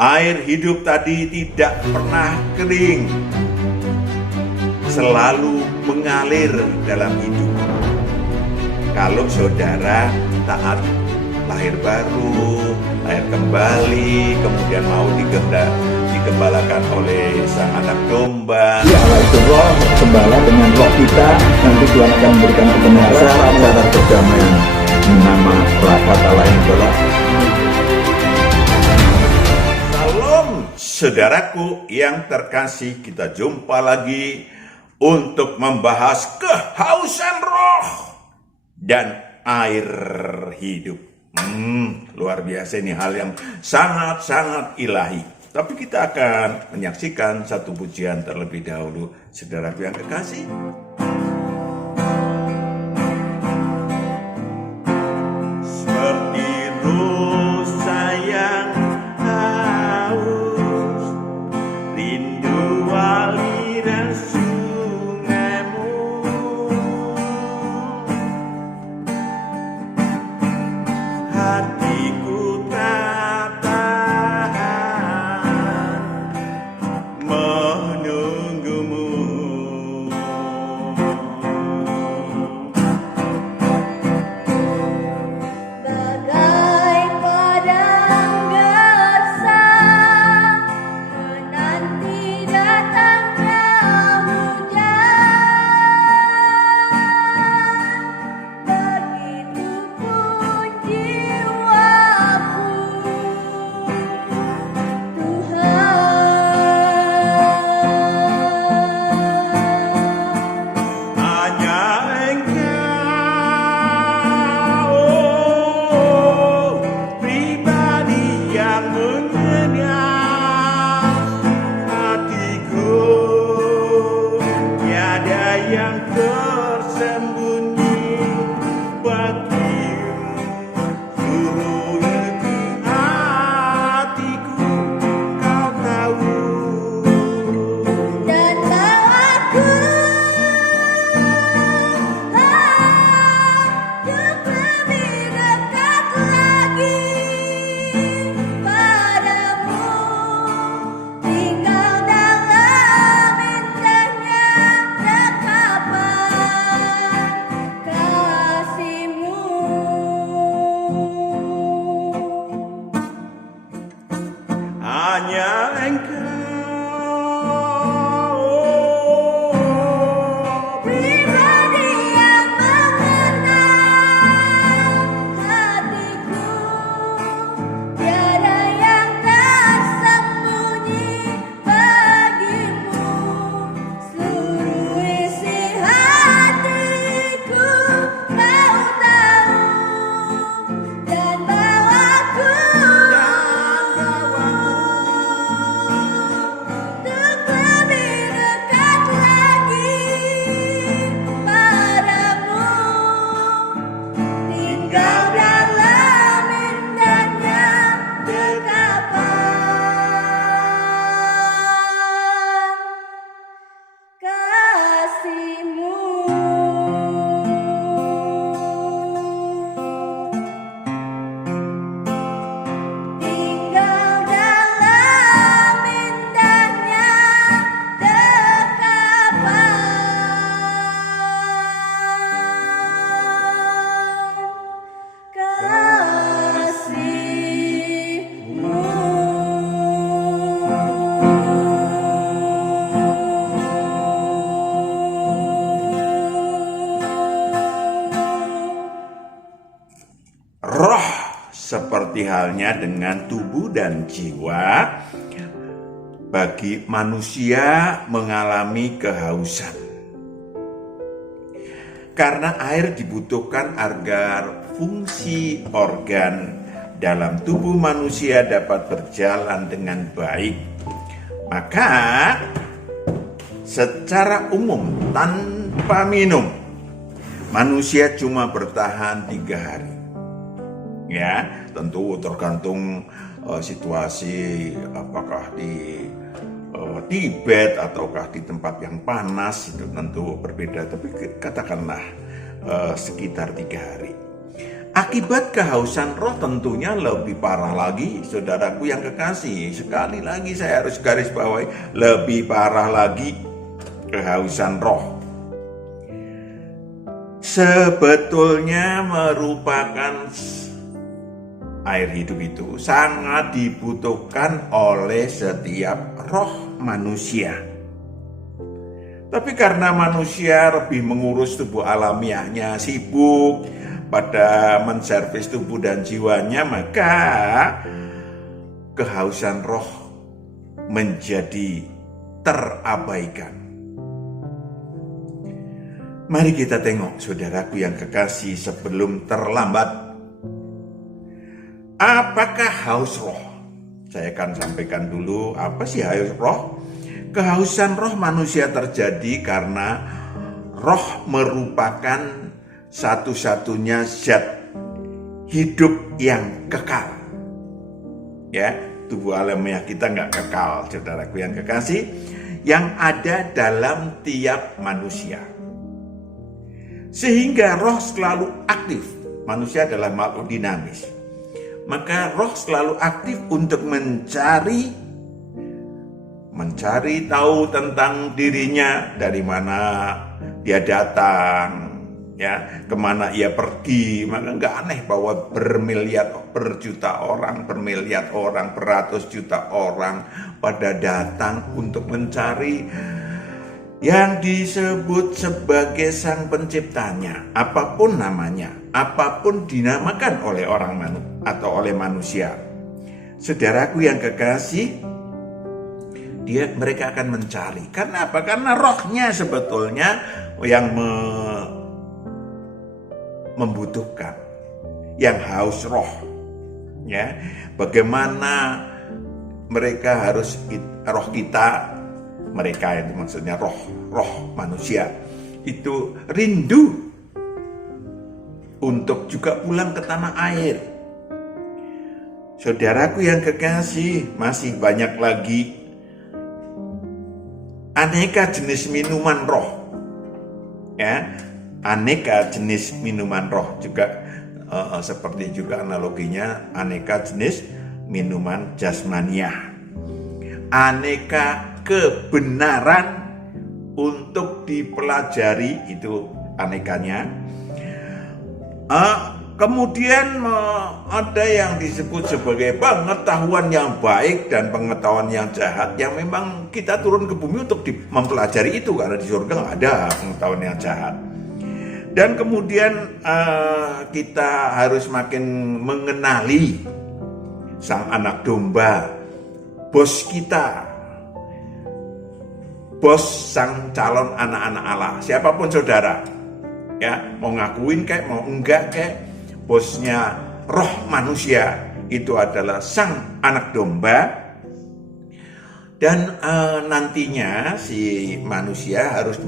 Air hidup tadi tidak pernah kering, selalu mengalir dalam hidup. Kalau saudara taat lahir baru, lahir kembali, kemudian mau digembalakan oleh sang anak domba. Ya Allah itu roh, gembala dengan roh kita, nanti Tuhan akan memberikan kebenaran, syarat perdamaian. Nama kata lain adalah Salam saudaraku yang terkasih, kita jumpa lagi untuk membahas kehausan roh dan air hidup. Luar biasa, ini hal yang sangat-sangat ilahi. Tapi kita akan menyaksikan satu pujian terlebih dahulu, saudaraku yang kekasih. Seperti rusa yang haus, rindu aliran sungaimu. Hatiku tak tahan menunggumu. Bagai padang gersang menanti datangnya hujan, begitupun jiwaku, Tuhan. Hanya Engkau, oh, pribadi yang mengenyang hatiku. Tiada yang tersembunyi bagimu. Seluruh isi hatiku Kau tahu. Dan bawaku untuk lebih dekat lagi padamu, tinggal dalam indahnya dekapan kasih-Mu. Hanya Engkau, Pribadi yang mengenal hatiku, tiada yang tersembunyi bagimu. Seluruh isi hatiku Kau tahu, dan bawaku untuk lebih dekat lagi padamu, tinggal dalam indahnya dekapan kasih-Mu. Tinggal dalam indahnya dekapan kasih-Mu. roh seperti halnya dengan tubuh dan jiwa. Bagi manusia mengalami kehausan, karena air dibutuhkan agar fungsi organ dalam tubuh manusia dapat berjalan dengan baik. Maka secara umum tanpa minum manusia cuma bertahan 3 hari. Ya, tentu tergantung situasi, apakah di Tibet ataukah di tempat yang panas, itu tentu berbeda. Tapi katakanlah sekitar 3 hari. Akibat kehausan roh tentunya lebih parah lagi, saudaraku yang kekasih. Sekali lagi saya harus garis bawahi, lebih parah lagi kehausan roh. Sebetulnya merupakan air hidup itu sangat dibutuhkan oleh setiap roh manusia. Tapi karena manusia lebih mengurus tubuh alamiahnya, sibuk pada menservis tubuh dan jiwanya, maka kehausan roh menjadi terabaikan. Mari kita tengok, saudaraku yang kekasih, sebelum terlambat. Apakah haus roh? Saya akan sampaikan dulu apa sih haus roh. Kehausan roh manusia terjadi karena roh merupakan satu-satunya zat hidup yang kekal. Ya, tubuh alamiah kita nggak kekal, saudaraku yang kekasih, yang ada dalam tiap manusia. Sehingga roh selalu aktif. Manusia adalah makhluk dinamis. Maka roh selalu aktif untuk mencari tahu tentang dirinya, dari mana dia datang, ya, kemana ia pergi. Maka nggak aneh bahwa berjuta orang, bermiliar orang, beratus juta orang pada datang untuk mencari yang disebut sebagai sang penciptanya, apapun namanya, apapun dinamakan oleh atau oleh manusia. Saudaraku yang kekasih, mereka akan mencari. Karena apa? Karena rohnya sebetulnya yang membutuhkan, yang haus roh. Ya, bagaimana mereka harus roh kita, mereka itu maksudnya roh manusia itu rindu untuk juga pulang ke tanah air. Saudaraku yang kekasih, masih banyak lagi aneka jenis minuman roh, ya, aneka jenis minuman roh juga seperti juga analoginya aneka jenis minuman jasmaniah, aneka kebenaran untuk dipelajari, itu anekanya. Kemudian ada yang disebut sebagai pengetahuan yang baik dan pengetahuan yang jahat, yang memang kita turun ke bumi untuk mempelajari itu, karena di surga nggak ada pengetahuan yang jahat. Dan kemudian kita harus makin mengenali sang anak domba, bos kita, bos sang calon anak-anak Allah, siapapun saudara, ya, mau ngakuin kayak mau enggak kayak, bosnya roh manusia itu adalah sang anak domba. Dan nantinya si manusia harus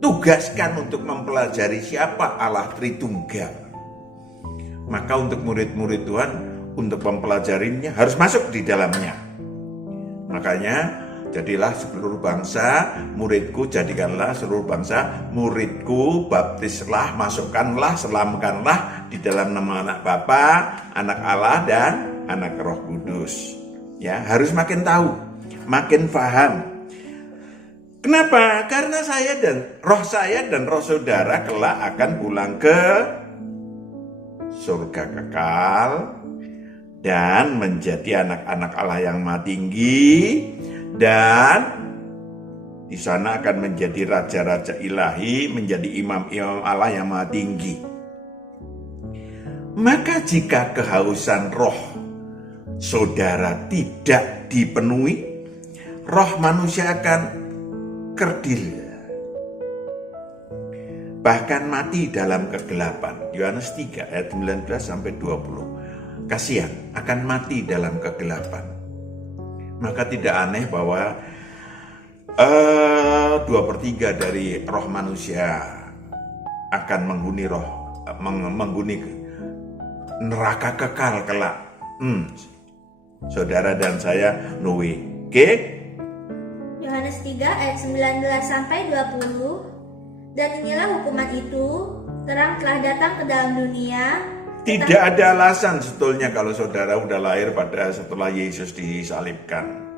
ditugaskan untuk mempelajari siapa Allah Tritunggal. Maka untuk murid-murid Tuhan, untuk mempelajarinya harus masuk di dalamnya. Makanya jadilah seluruh bangsa muridku, jadikanlah seluruh bangsa muridku, baptislah, masukkanlah, selamkanlah di dalam nama anak Bapa, anak Allah, dan anak Roh Kudus. Ya, harus makin tahu, makin paham. Kenapa? Karena saya dan roh saudara kelak akan pulang ke surga kekal dan menjadi anak-anak Allah yang Maha Tinggi, dan di sana akan menjadi raja-raja ilahi, menjadi imam-imam Allah yang Maha Tinggi. Maka jika kehausan roh saudara tidak dipenuhi, roh manusia akan kerdil, bahkan mati dalam kegelapan. Yohanes 3 ayat 19 sampai 20. Kasihan, akan mati dalam kegelapan. Maka tidak aneh bahwa 2/3 dari roh manusia akan menghuni neraka kekal kelak. Saudara dan saya Noe. Oke? Yohanes 3 ayat 19 sampai 20. Dan inilah hukuman itu, terang telah datang ke dalam dunia. Tidak ada alasan sebetulnya kalau saudara udah lahir pada setelah Yesus disalibkan.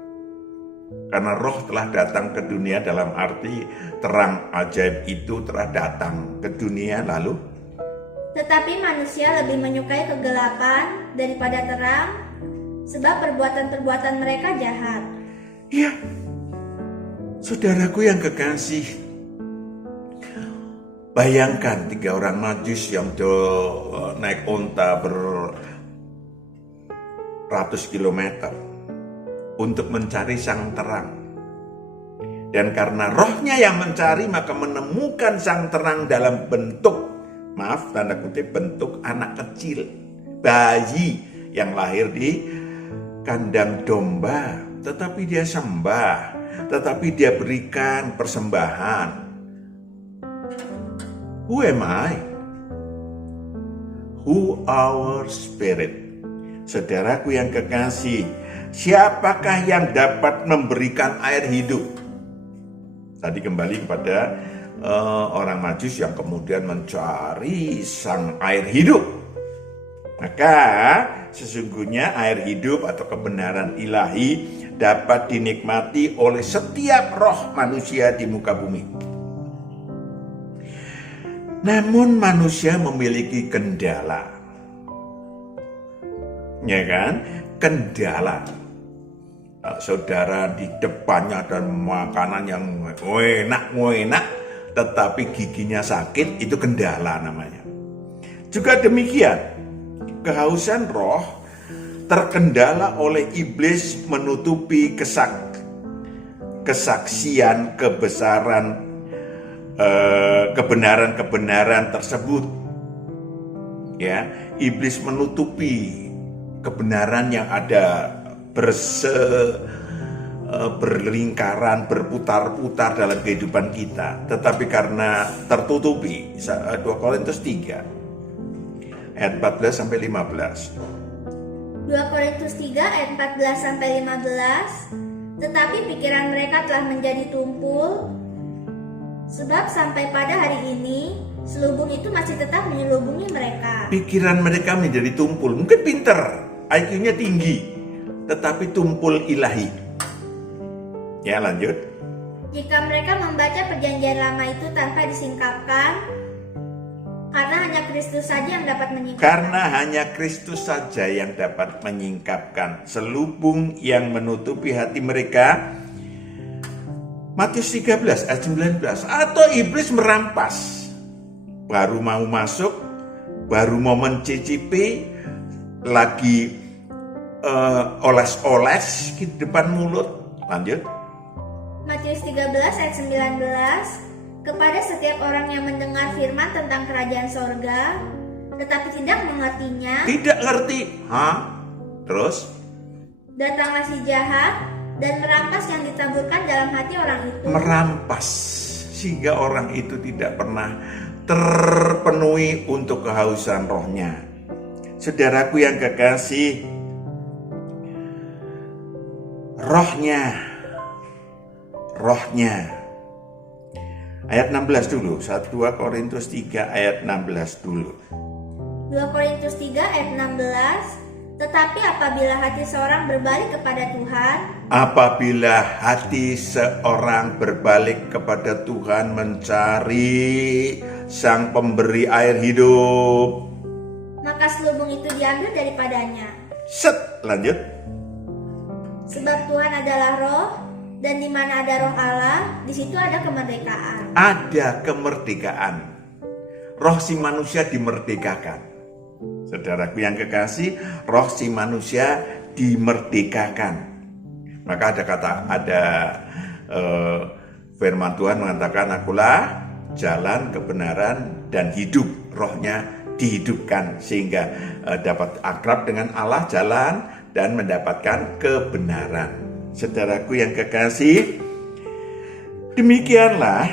Karena roh telah datang ke dunia dalam arti terang ajaib itu telah datang ke dunia lalu. Tetapi manusia lebih menyukai kegelapan daripada terang, sebab perbuatan-perbuatan mereka jahat. Ya, saudaraku yang kekasih, bayangkan 3 orang Majus yang naik onta beratus kilometer untuk mencari sang terang. Dan karena rohnya yang mencari, maka menemukan sang terang dalam bentuk, maaf tanda kutip, bentuk anak kecil, bayi yang lahir di kandang domba. Tetapi dia sembah, tetapi dia berikan persembahan. Who am I? Who our spirit? Saudaraku yang kekasih, siapakah yang dapat memberikan air hidup? Tadi kembali kepada orang Majus yang kemudian mencari sang air hidup. Maka sesungguhnya air hidup atau kebenaran ilahi dapat dinikmati oleh setiap roh manusia di muka bumi. Namun manusia memiliki kendala. Ya kan? Kendala. Saudara di depannya ada makanan yang enak, tetapi giginya sakit, itu kendala namanya. Juga demikian, kehausan roh terkendala oleh iblis menutupi kesaksian kebenaran tersebut. Ya, iblis menutupi kebenaran yang ada berlingkaran, berputar-putar dalam kehidupan kita. Tetapi karena tertutupi, 2 Korintus 3 ayat 14 sampai 15. 2 Korintus 3 ayat 14 sampai 15. Tetapi pikiran mereka telah menjadi tumpul, sebab sampai pada hari ini selubung itu masih tetap menyelubungi mereka. Pikiran mereka menjadi tumpul, mungkin pinter, IQ-nya tinggi, tetapi tumpul ilahi. Ya, lanjut. Jika mereka membaca perjanjian lama itu tanpa disingkapkan, karena hanya Kristus saja yang dapat menyingkapkan. Karena hanya Kristus saja yang dapat menyingkapkan selubung yang menutupi hati mereka. Matius 13 ayat 19. Atau iblis merampas, baru mau masuk, baru mau mencicipi, lagi oles-oles di depan mulut. Lanjut. Matius 13 ayat 19. Kepada setiap orang yang mendengar firman tentang kerajaan sorga, tetapi tidak mengertinya. Tidak ngerti. Terus? Datanglah si jahat dan merampas yang ditaburkan dalam hati orang itu. Merampas, sehingga orang itu tidak pernah terpenuhi untuk kehausan rohnya. Saudaraku yang kekasih, rohnya ayat 16 dulu. 2 Korintus 3 ayat 16 dulu. 2 Korintus 3 ayat 16. Tetapi apabila hati seorang berbalik kepada Tuhan, apabila hati seorang berbalik kepada Tuhan, mencari sang pemberi air hidup, maka selubung itu diambil daripadanya. Lanjut. Sebab Tuhan adalah roh, dan di mana ada roh Allah, di situ ada kemerdekaan. Ada kemerdekaan. Roh si manusia dimerdekakan. Saudaraku yang kekasih, roh si manusia dimerdekakan. Maka ada firman Tuhan mengatakan, akulah jalan, kebenaran, dan hidup. Rohnya dihidupkan sehingga dapat akrab dengan Allah, jalan, dan mendapatkan kebenaran. Saudaraku yang kekasih, demikianlah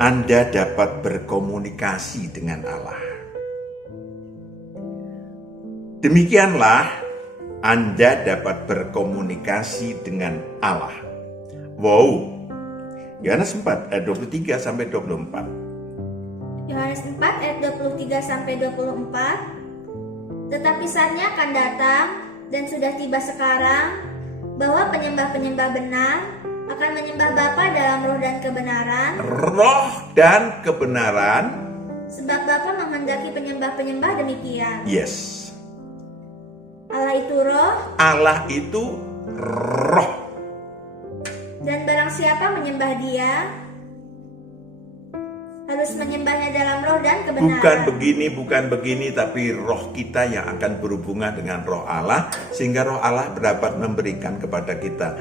Anda dapat berkomunikasi dengan Allah. Demikianlah Anda dapat berkomunikasi dengan Allah. Wow. Yohanes 4 ayat 23 sampai 24. Yohanes 4 ayat 23-24. Tetapi saatnya akan datang dan sudah tiba sekarang bahwa penyembah-penyembah benar akan menyembah Bapa dalam roh dan kebenaran. Roh dan kebenaran. Sebab Bapa menghendaki penyembah-penyembah demikian. Yes. Allah itu roh. Allah itu roh. Dan barang siapa menyembah Dia harus menyembahnya dalam roh dan kebenaran. Bukan begini, tapi roh kita yang akan berhubungan dengan roh Allah, sehingga roh Allah dapat memberikan kepada kita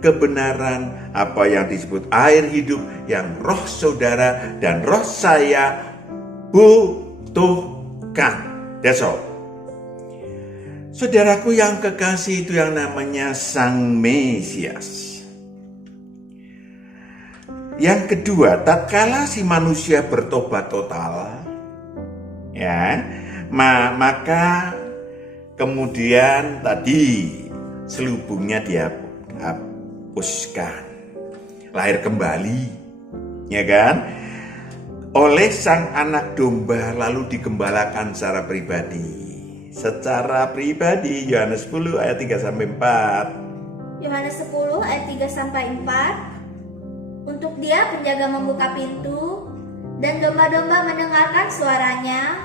kebenaran apa yang disebut air hidup yang roh saudara dan roh saya butuhkan. That's all. Saudaraku yang kekasih, itu yang namanya Sang Mesias. Yang kedua, tatkala si manusia bertobat total, ya, maka kemudian tadi selubungnya dia hapuskan, lahir kembali, ya kan, oleh sang anak domba, lalu digembalakan secara pribadi. Yohanes 10 ayat 3-4. Yohanes 10 ayat 3-4. Untuk Dia penjaga membuka pintu, dan domba-domba mendengarkan suaranya,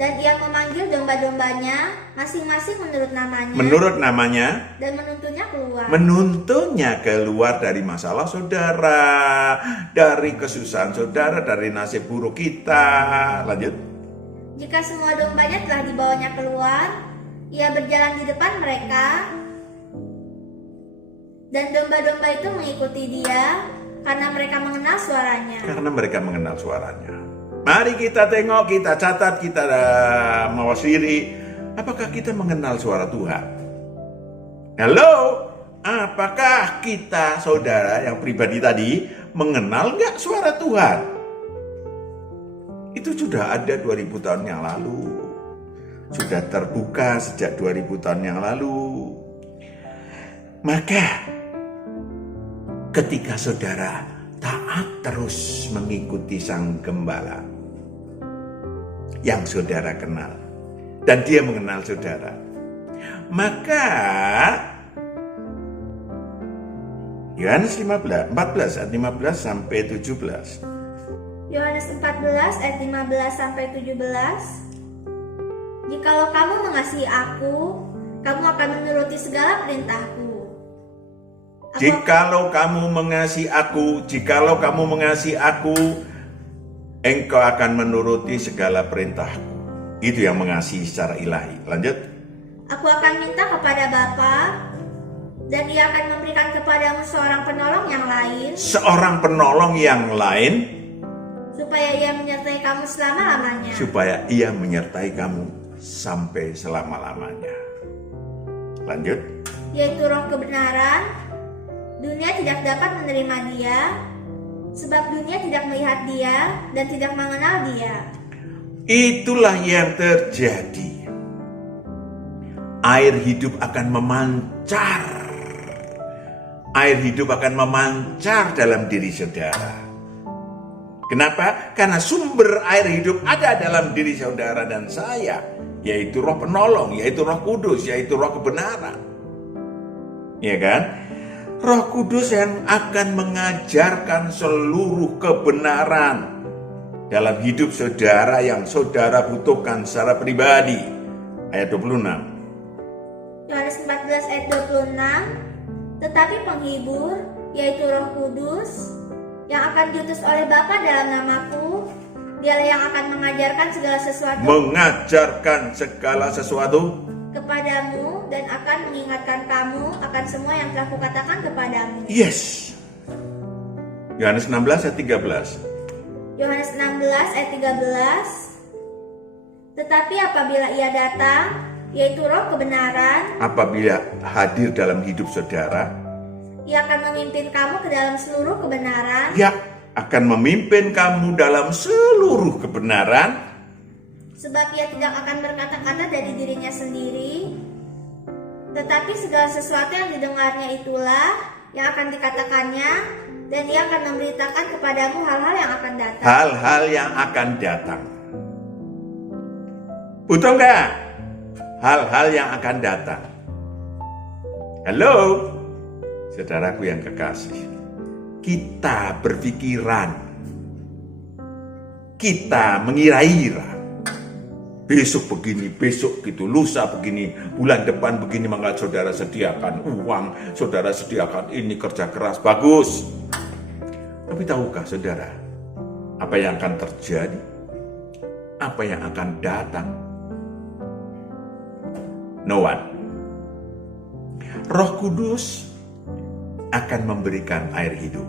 dan Ia memanggil domba-dombanya masing-masing menurut namanya, dan menuntunnya keluar dari masalah saudara, dari kesusahan saudara, dari nasib buruk kita. Lanjut. Jika semua dombanya telah dibawanya keluar, Ia berjalan di depan mereka, dan domba-domba itu mengikuti Dia karena mereka mengenal suaranya. Mari kita tengok, kita catat, kita mewasiri, apakah kita mengenal suara Tuhan? Halo, apakah kita, saudara yang pribadi tadi, mengenal nggak suara Tuhan? Itu sudah ada 2000 tahun yang lalu. Sudah terbuka sejak 2000 tahun yang lalu. Maka ketika saudara taat terus mengikuti Sang Gembala yang saudara kenal, dan Dia mengenal saudara, maka Yohanes 14 ayat 15-17. Yohanes 14 ayat 15-17. Jikalau kamu mengasihi Aku, kamu akan menuruti segala perintah-Ku. Jikalau kamu mengasihi Aku, engkau akan menuruti segala perintah-Ku. Itu yang mengasihi secara ilahi. Lanjut. Aku akan minta kepada Bapa, dan Ia akan memberikan kepadamu seorang penolong yang lain. Supaya Ia menyertai kamu sampai selama-lamanya. Lanjut. Yaitu roh kebenaran. Dunia tidak dapat menerima Dia, sebab dunia tidak melihat Dia dan tidak mengenal Dia. Itulah yang terjadi. Air hidup akan memancar. Air hidup akan memancar dalam diri saudara. Kenapa? Karena sumber air hidup ada dalam diri saudara dan saya, yaitu roh penolong, yaitu roh kudus, yaitu roh kebenaran. Ya kan? Roh Kudus yang akan mengajarkan seluruh kebenaran dalam hidup saudara yang saudara butuhkan secara pribadi. Ayat 26. Yohanes 14 ayat 26. Tetapi penghibur, yaitu Roh Kudus, yang akan diutus oleh Bapa dalam namaku, Dialah yang akan mengajarkan segala sesuatu kepadamu, dan akan mengingatkan kamu akan semua yang telah kukatakan kepadamu. Yes. Yohanes 16 ayat 13. Yohanes 16 ayat 13. Tetapi apabila Ia datang, yaitu Roh kebenaran, apabila hadir dalam hidup saudara, Ia akan memimpin kamu ke dalam seluruh kebenaran. Ia akan memimpin kamu dalam seluruh kebenaran. Sebab Ia tidak akan berkata-kata dari dirinya sendiri, tetapi segala sesuatu yang didengarnya itulah yang akan dikatakannya, dan Ia akan memberitakan kepadamu hal-hal yang akan datang. Hal-hal yang akan datang. Butuh nggak? Hal-hal yang akan datang. Halo, saudaraku yang kekasih. Kita berpikiran, kita mengira-ira. Besok begini, besok gitu, lusa begini, bulan depan begini, maka saudara sediakan uang, saudara sediakan ini, kerja keras, bagus. Tapi tahukah saudara, apa yang akan terjadi? Apa yang akan datang? No one. Roh Kudus akan memberikan air hidup.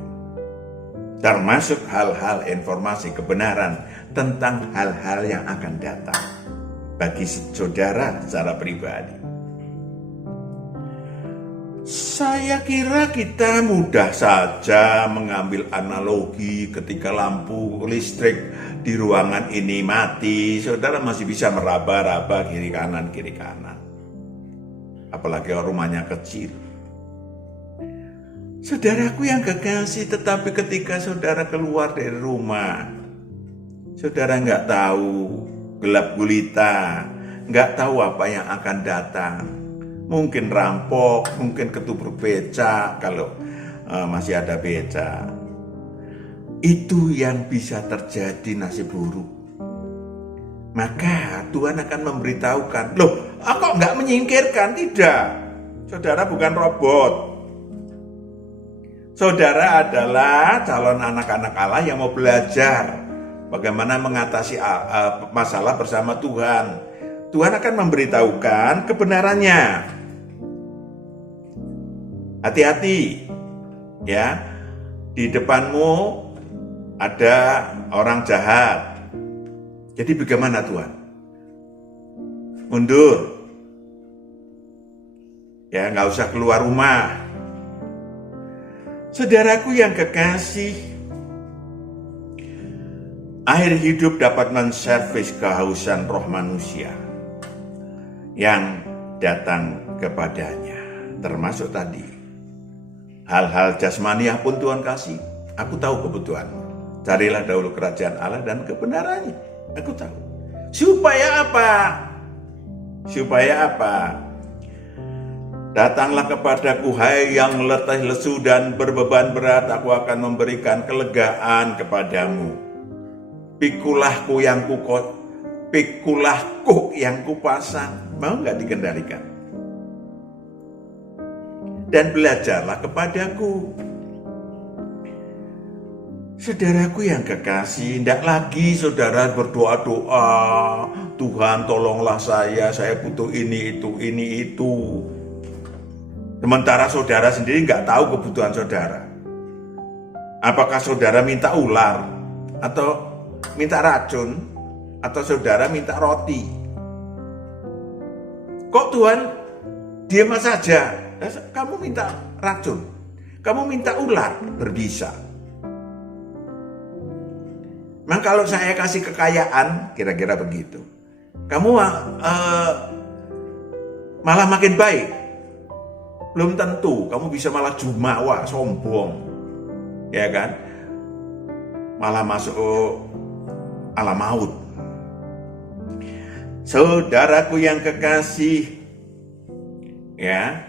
Termasuk hal-hal informasi kebenaran tentang hal-hal yang akan datang bagi saudara secara pribadi. Saya kira kita mudah saja mengambil analogi ketika lampu listrik di ruangan ini mati, saudara masih bisa meraba-raba kiri kanan. Apalagi rumahnya kecil. Saudaraku yang kekasih, tetapi ketika saudara keluar dari rumah, saudara nggak tahu gelap gulita, nggak tahu apa yang akan datang. Mungkin rampok, mungkin ketubruk beca kalau masih ada beca. Itu yang bisa terjadi, nasib buruk. Maka Tuhan akan memberitahukan, loh, kok nggak menyingkirkan? Tidak, saudara bukan robot. Saudara adalah calon anak-anak Allah yang mau belajar bagaimana mengatasi masalah bersama Tuhan. Tuhan akan memberitahukan kebenarannya. Hati-hati, ya. Di depanmu ada orang jahat. Jadi bagaimana Tuhan? Mundur. Ya, nggak usah keluar rumah. Saudaraku yang kekasih, air hidup dapat menservis kehausan roh manusia yang datang kepadanya. Termasuk tadi, hal-hal jasmaniah pun Tuhan kasih. Aku tahu kebutuhanmu. Carilah dahulu kerajaan Allah dan kebenarannya. Aku tahu. Supaya apa? Supaya apa? Datanglah kepadaku, hai yang letih lesu dan berbeban berat, aku akan memberikan kelegaan kepadamu. Pikulahku yang kupasang, mau nggak dikendalikan? Dan belajarlah kepadaku. Saudaraku yang kekasih, tidak lagi saudara berdoa-doa, Tuhan tolonglah saya butuh ini itu. Sementara saudara sendiri nggak tahu kebutuhan saudara. Apakah saudara minta ular, atau minta racun, atau saudara minta roti? Kok Tuhan diam saja? Kamu minta racun, kamu minta ular, berbisa. Memang kalau saya kasih kekayaan, kira-kira begitu, kamu malah makin baik. Belum tentu, kamu bisa malah jumawa, sombong, ya kan? Malah masuk alam maut. Saudaraku yang kekasih, ya,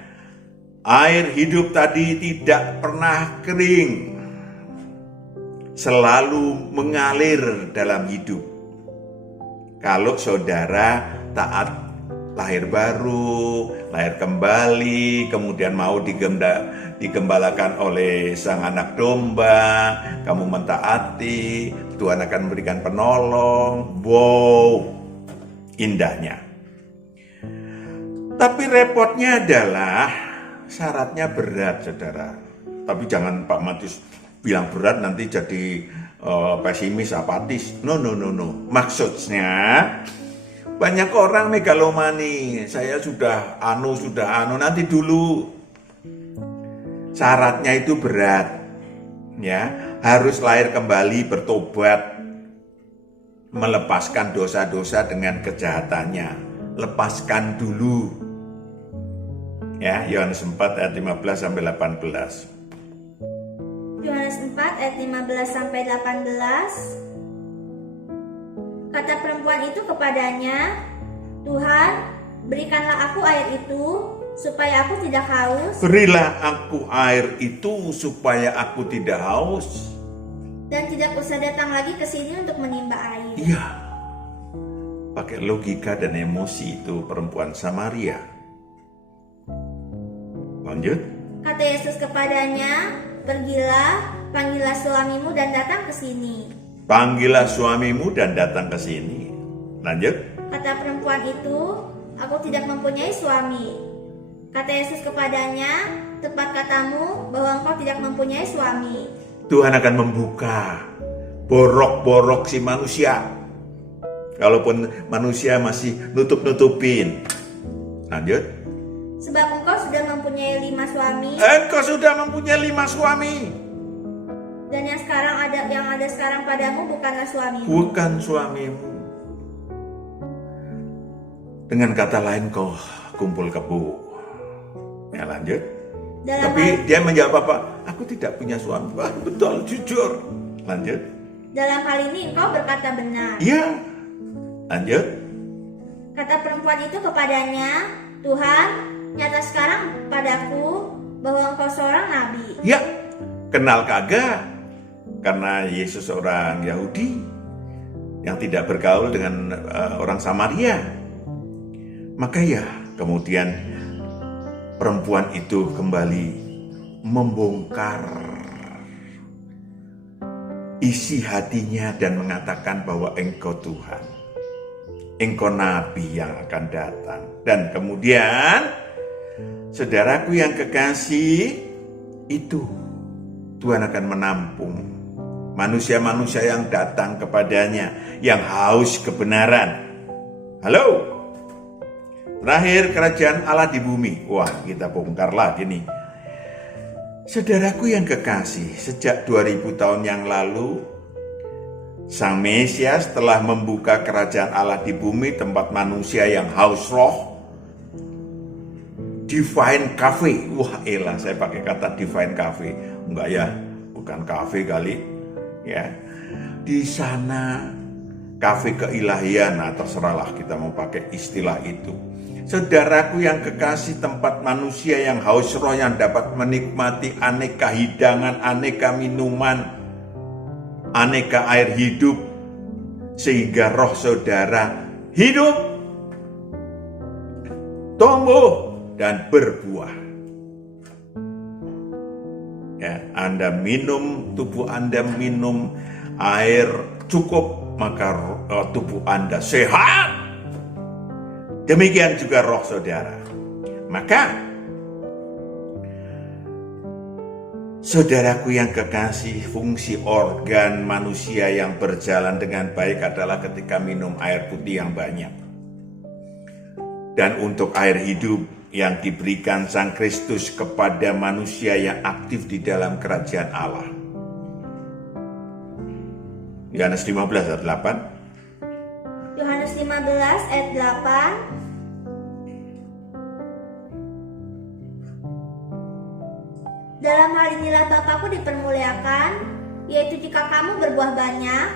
air hidup tadi tidak pernah kering, selalu mengalir dalam hidup. Kalau saudara taat lahir baru, lahir kembali, kemudian mau digembalakan oleh sang anak domba, kamu mentaati, Tuhan akan memberikan penolong. Wow, indahnya. Tapi repotnya adalah syaratnya berat, saudara. Tapi jangan Pak Matius bilang berat nanti jadi pesimis, apatis. No. Maksudnya banyak orang megalomani, saya sudah nanti dulu. Syaratnya itu berat, ya, harus lahir kembali, bertobat, melepaskan dosa-dosa dengan kejahatannya, lepaskan dulu, ya. Yohanes 4 ayat 15 sampai 18. Yohanes Yohanes 4 ayat 15 sampai 18. Kata perempuan itu kepadanya, "Tuhan, berikanlah aku air itu supaya aku tidak haus Berilah aku air itu supaya aku tidak haus." dan tidak usah datang lagi ke sini untuk menimba air." Iya, pakai logika dan emosi itu perempuan Samaria. Lanjut. Kata Yesus kepadanya, "Pergilah, panggillah suamimu dan datang ke sini." Panggillah suamimu dan datang ke sini. Lanjut. Kata perempuan itu, "Aku tidak mempunyai suami." Kata Yesus kepadanya, "Tepat katamu bahwa engkau tidak mempunyai suami." Tuhan akan membuka borok-borok si manusia. Kalaupun manusia masih nutup-nutupin. Lanjut. Sebab engkau sudah mempunyai 5 suami, Engkau sudah mempunyai 5 suami. dan yang ada sekarang padamu bukanlah suamimu. Bukan suamimu. Dengan kata lain kau kumpul kebo. Ya, lanjut. Tapi dia menjawab apa? Aku tidak punya suami. Wah, betul, jujur. Lanjut. Dalam hal ini engkau berkata benar. Iya. Lanjut. Kata perempuan itu kepadanya, "Tuhan, nyata sekarang padaku bahwa engkau seorang nabi." Ya, kenal kagak? Karena Yesus orang Yahudi yang tidak bergaul dengan orang Samaria. Maka ya, kemudian perempuan itu kembali membongkar isi hatinya dan mengatakan bahwa engkau Tuhan, engkau nabi yang akan datang. Dan kemudian, saudaraku yang kekasih, itu Tuhan akan menampung manusia-manusia yang datang kepadanya, yang haus kebenaran. Halo? Terakhir, kerajaan Allah di bumi. Wah, kita bongkar lagi nih. Saudaraku yang kekasih, sejak 2000 tahun yang lalu, Sang Mesias telah membuka kerajaan Allah di bumi, tempat manusia yang haus roh. Divine Cafe. Wah, elah, saya pakai kata Divine Cafe. Enggak ya, bukan cafe kali. Ya, di sana kafe keilahian, nah terserahlah kita mau pakai istilah itu. Saudaraku yang kekasih, tempat manusia yang haus roh, yang dapat menikmati aneka hidangan, aneka minuman, aneka air hidup, sehingga roh saudara hidup, tumbuh, dan berbuah. Ya, Anda minum, tubuh Anda minum air cukup, maka tubuh Anda sehat. Demikian juga roh saudara. Maka, saudaraku yang kekasih, fungsi organ manusia yang berjalan dengan baik adalah ketika minum air putih yang banyak. Dan untuk air hidup yang diberikan Sang Kristus kepada manusia yang aktif di dalam kerajaan Allah. Yohanes 15 ayat 8. Yohanes 15 ayat 8. Dalam hal inilah Bapakku dipermuliakan, yaitu jika kamu berbuah banyak,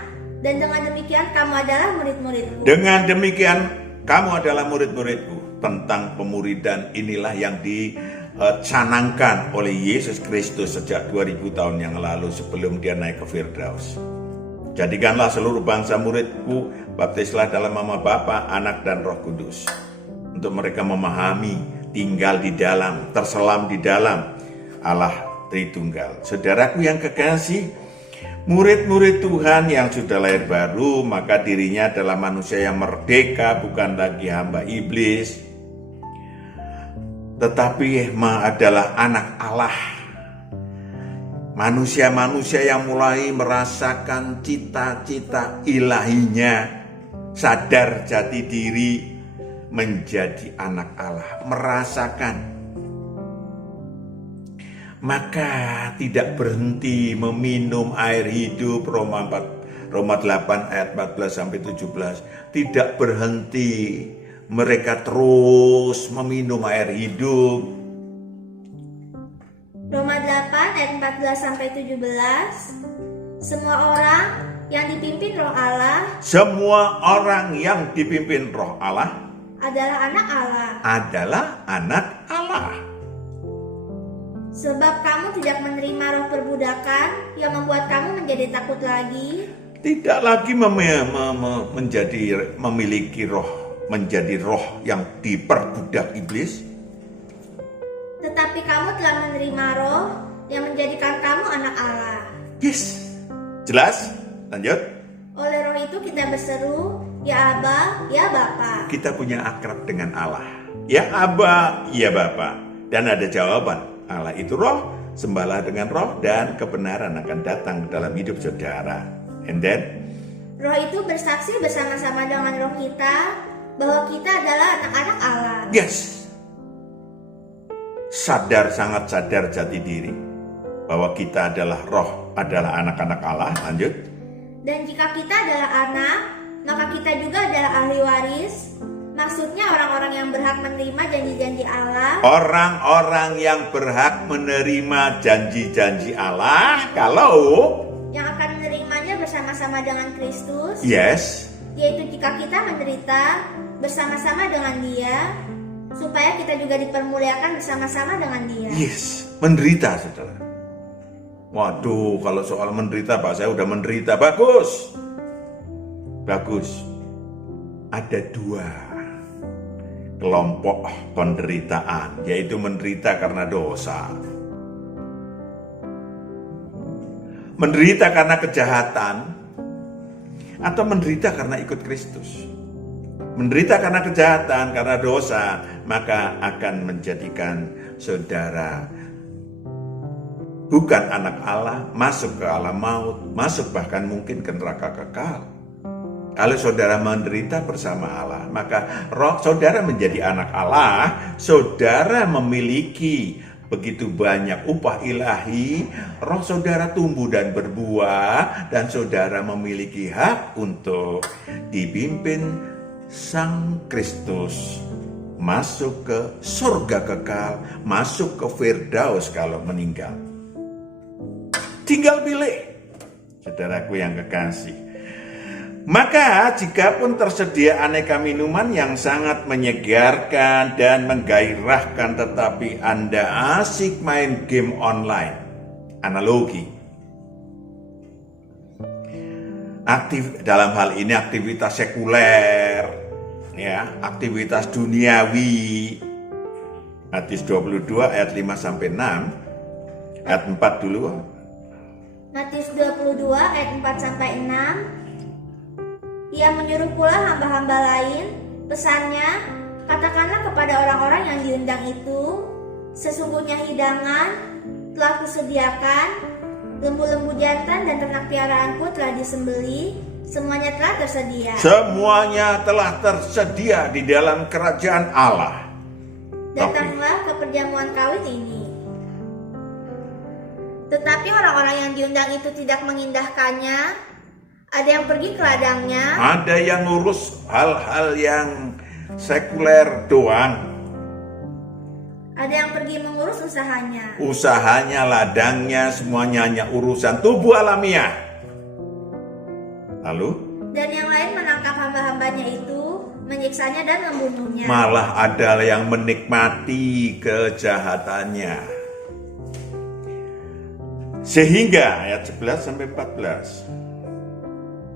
dan dengan demikian kamu adalah murid-muridku. Dengan demikian kamu adalah murid-muridku. Tentang pemuridan inilah yang dicanangkan oleh Yesus Kristus sejak 2000 tahun yang lalu sebelum dia naik ke Firdaus. Jadikanlah seluruh bangsa muridku, baptislah dalam nama Bapa, Anak, dan Roh Kudus. Untuk mereka memahami, tinggal di dalam, terselam di dalam Allah Tritunggal. Saudaraku yang kekasih, murid-murid Tuhan yang sudah lahir baru, maka dirinya adalah manusia yang merdeka, bukan lagi hamba iblis, tetapi adalah anak Allah. Manusia-manusia yang mulai merasakan cita-cita ilahinya, sadar jati diri, menjadi anak Allah, merasakan. Maka tidak berhenti meminum air hidup, Roma 8 ayat 14 sampai 17. Tidak berhenti, mereka terus meminum air hidup. Roma 8 ayat 14 14-17, semua orang yang dipimpin Roh Allah Semua orang yang dipimpin Roh Allah adalah anak Allah. adalah anak Allah. Sebab kamu tidak menerima roh perbudakan yang membuat kamu menjadi takut lagi, Tidak lagi memiliki menjadi roh yang diperbudak iblis, tetapi kamu telah menerima roh yang menjadikan kamu anak Allah. Yes. Jelas? Lanjut. Oleh roh itu kita berseru, ya Aba, ya Bapa. Kita punya akrab dengan Allah. Ya Aba, ya Bapa. Dan ada jawaban. Allah itu roh, sembahlah dengan roh, dan kebenaran akan datang dalam hidup saudara. And then, Roh itu bersaksi bersama-sama dengan roh kita bahwa kita adalah anak-anak Allah. yes. Sangat sadar jati diri bahwa kita adalah roh, adalah anak-anak Allah. Lanjut. Dan jika kita adalah anak, maka kita juga adalah ahli waris. Maksudnya orang-orang yang berhak menerima janji-janji Allah. Orang-orang yang berhak menerima janji-janji Allah, kalau Yang akan menerimanya bersama-sama dengan Kristus. yes, Yaitu jika kita menderita bersama-sama dengan Dia, supaya kita juga dipermuliakan bersama-sama dengan Dia. yes, menderita saudara. Waduh, kalau soal menderita Pak, saya udah menderita. Bagus. Ada dua kelompok penderitaan, yaitu menderita karena dosa, menderita karena kejahatan, atau menderita karena ikut Kristus. Menderita karena kejahatan, karena dosa, maka akan menjadikan saudara bukan anak Allah, masuk ke alam maut, masuk bahkan mungkin ke neraka kekal. Kalau saudara menderita bersama Allah, maka roh saudara menjadi anak Allah, saudara memiliki begitu banyak upah ilahi, roh saudara tumbuh dan berbuah, dan saudara memiliki hak untuk dipimpin Sang Kristus masuk ke surga kekal, masuk ke Firdaus kalau meninggal. Tinggal pilih, saudaraku yang kekasih. Maka jikapun tersedia aneka minuman yang sangat menyegarkan dan menggairahkan, tetapi Anda asik main game online, analogi, dalam hal ini aktivitas sekuler, ya, aktivitas duniawi. Matius 22 ayat 5-6, ayat 4 dulu. Matius 22 ayat 4-6. Ia menyuruh pula hamba-hamba lain, pesannya, katakanlah kepada orang-orang yang diundang itu, sesungguhnya hidangan telah kusediakan, lembu-lembu jantan dan ternak piaraanku telah disembelih, semuanya telah tersedia. Semuanya telah tersedia di dalam kerajaan Allah. Datanglah ke perjamuan kawin ini. Tetapi orang-orang yang diundang itu tidak mengindahkannya. Ada yang pergi ke ladangnya, Ada yang ngurus hal-hal yang sekuler doang. ada yang pergi mengurus usahanya. Usahanya, ladangnya, semuanya hanya urusan tubuh alamiah. Lalu Dan yang lain menangkap hamba-hambanya itu, menyiksanya dan membunuhnya. malah ada yang menikmati kejahatannya. Sehingga ayat 11-14.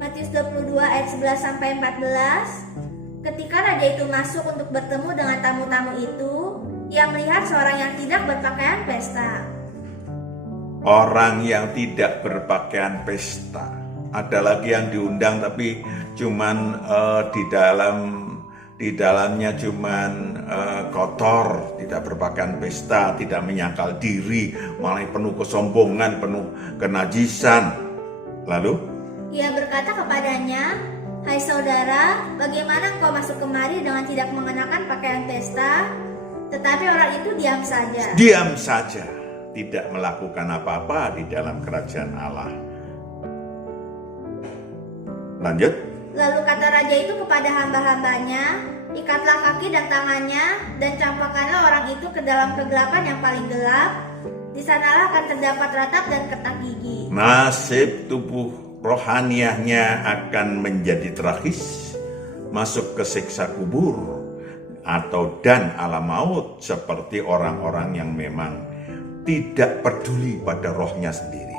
Matius 22 ayat 11-14. Ketika raja itu masuk untuk bertemu dengan tamu-tamu itu, ia melihat seorang yang tidak berpakaian pesta. Orang yang tidak berpakaian pesta. Ada lagi yang diundang tapi cuman di dalamnya cuman kotor, tidak berpakaian pesta, tidak menyangkal diri, malah penuh kesombongan, penuh kenajisan. Lalu Ia berkata kepadanya, "Hai saudara, bagaimana engkau masuk kemari dengan tidak mengenakan pakaian pesta?" Tetapi orang itu diam saja. diam saja, tidak melakukan apa-apa di dalam kerajaan Allah. Lanjut. Lalu kata raja itu kepada hamba-hambanya, "Ikatlah kaki dan tangannya, dan campakkanlah orang itu ke dalam kegelapan yang paling gelap. Di sanalah akan terdapat ratap dan ketak gigi. Nasib tubuh rohaniahnya akan menjadi tragis, masuk ke siksa kubur atau dan alam maut, seperti orang-orang yang memang tidak peduli pada rohnya sendiri.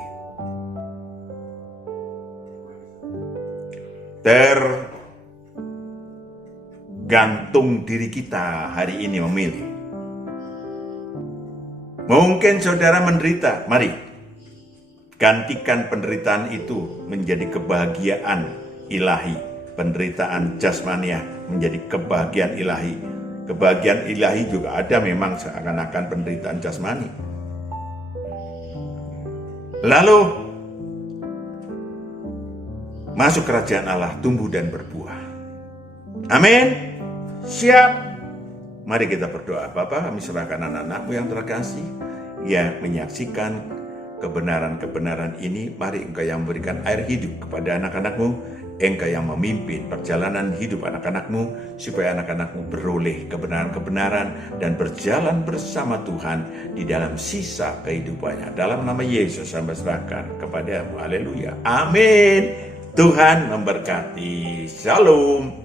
Tergantung diri kita hari ini memilih. Mungkin saudara menderita, mari gantikan penderitaan itu menjadi kebahagiaan ilahi. Penderitaan jasmaniah menjadi kebahagiaan ilahi. Kebahagiaan ilahi juga ada memang seakan-akan penderitaan jasmani. Lalu masuk kerajaan Allah, tumbuh dan berbuah. Amin. Siap. Mari kita berdoa. Bapa, kami serahkan anak-anakmu yang terkasih, yang menyaksikan kebenaran-kebenaran ini. Mari Engkau yang memberikan air hidup kepada anak-anakmu, Engkau yang memimpin perjalanan hidup anak-anakmu, supaya anak-anakmu beroleh kebenaran-kebenaran dan berjalan bersama Tuhan di dalam sisa kehidupannya. Dalam nama Yesus kami serahkan kepadamu. Haleluya. Amin. Tuhan memberkati. Shalom.